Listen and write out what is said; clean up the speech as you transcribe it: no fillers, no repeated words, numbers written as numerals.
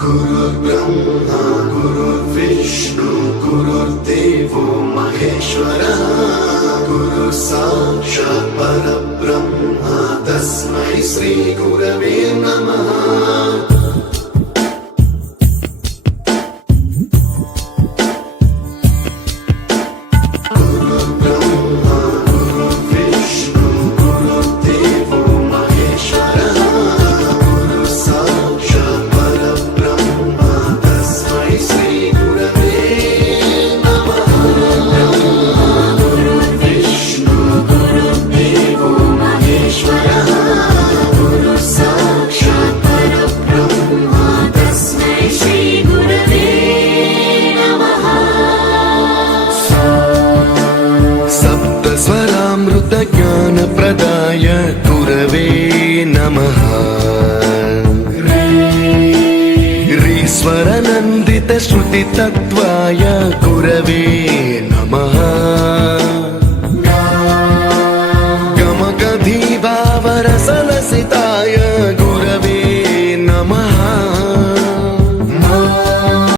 गुरुर्ब्रह्मा गुरुर्विष्णु गुरुर्देवो महेश्वरः गुरु साक्षात् परब्रह्म तस्मै श्री गुरवे नमः। ज्ञान प्रदाय गुरवे नमः। ईश्वर नन्दित श्रुति तत्वाय गुरवे नमः।